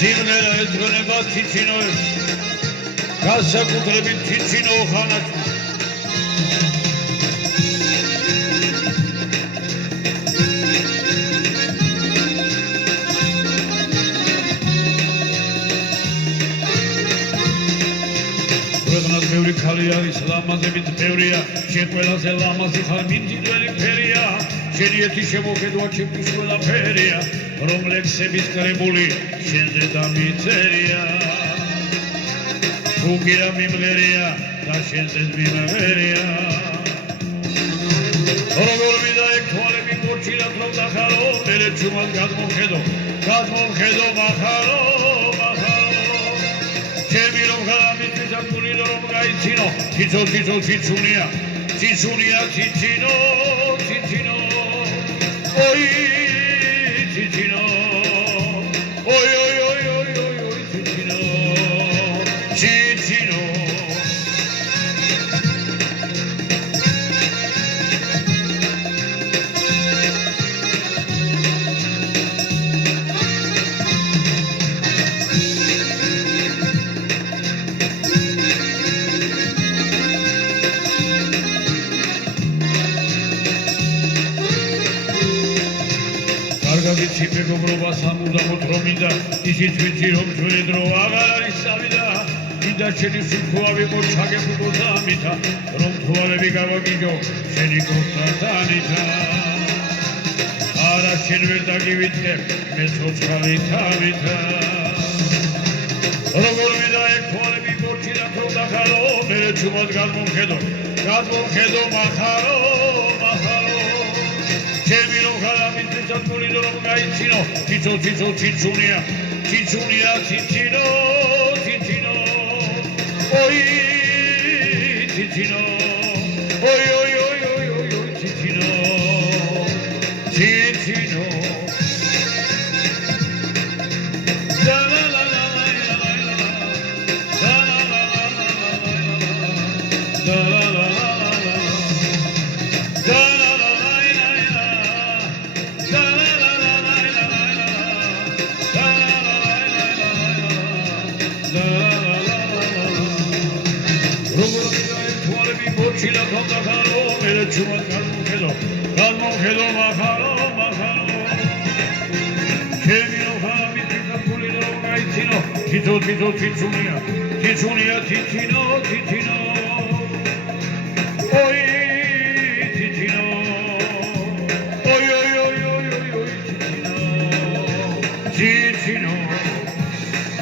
სიმღერა ეძღვნება თითინოებს განსაკუთრებით თითინო ხანაში ქვეყნად ბევრი ქალი არის ლამაზებით ბევრია შენ ყველაზე ლამაზი ხარ მიმდიდველი ფერია შენი ერთი შემოხედვა ჩემთვის ყველაფერია რომ ლექსების კრებული შენზე დამიწერია თუ გირა მიმღერია და შენზე მიმღერია როგორ ვიდა ეგ თვალები გორჩილად რომ დახარო მერე ჩუმად გადმომხედო მახარო ჩემი რომ ხალამისთვის აკული რომ გაიცინო ციცო ციცუნია ციცინო oi cicino oi cicino Gargavitsi mეგობრობა სამუდამოდ რომ მინდა ისიც ვიცი რომ ჩვენი დრო აღარ არის სამიდა მინდა შენი სიტყვა ვიყო ჩაგებულო დამითა რომ თვალები გავაგიჯო შენი გოსტანითა არა შენ ვერ დაგივიწყე მე ცოცხალი თავითა როგორ მინდა ეგ თვალები გორჩილად რომ დახარო მერე ჩუმად გადმომხედო მახარო ჩემი რომ ხალამისთვის აკული რომ გაიცინო ციცო ციცუნია ციცინო oi cicino oi cicino la la la la ჩილა თონდახარო მერე ჩუმად გადმომხედო მახარო ჩემი რომ ხალამისთვის აკული რომ გაიცინო ციცო ციცუნია ციცინო oi cicino oi cicino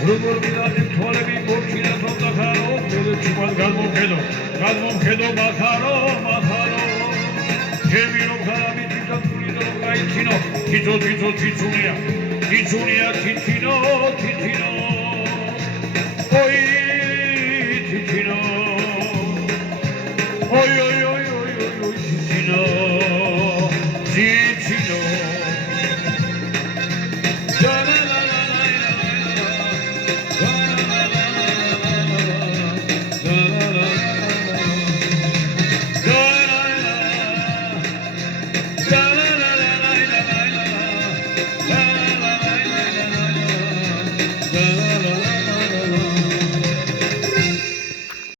როგორ ვიდადი თვალები გორჩილა თონდახარო მერე ჩუმად გადმომხედო მახარო ჩემი რომ ხალამისთვის აკული რომ გაიცინო ციცო ციცუნია ციცინო oi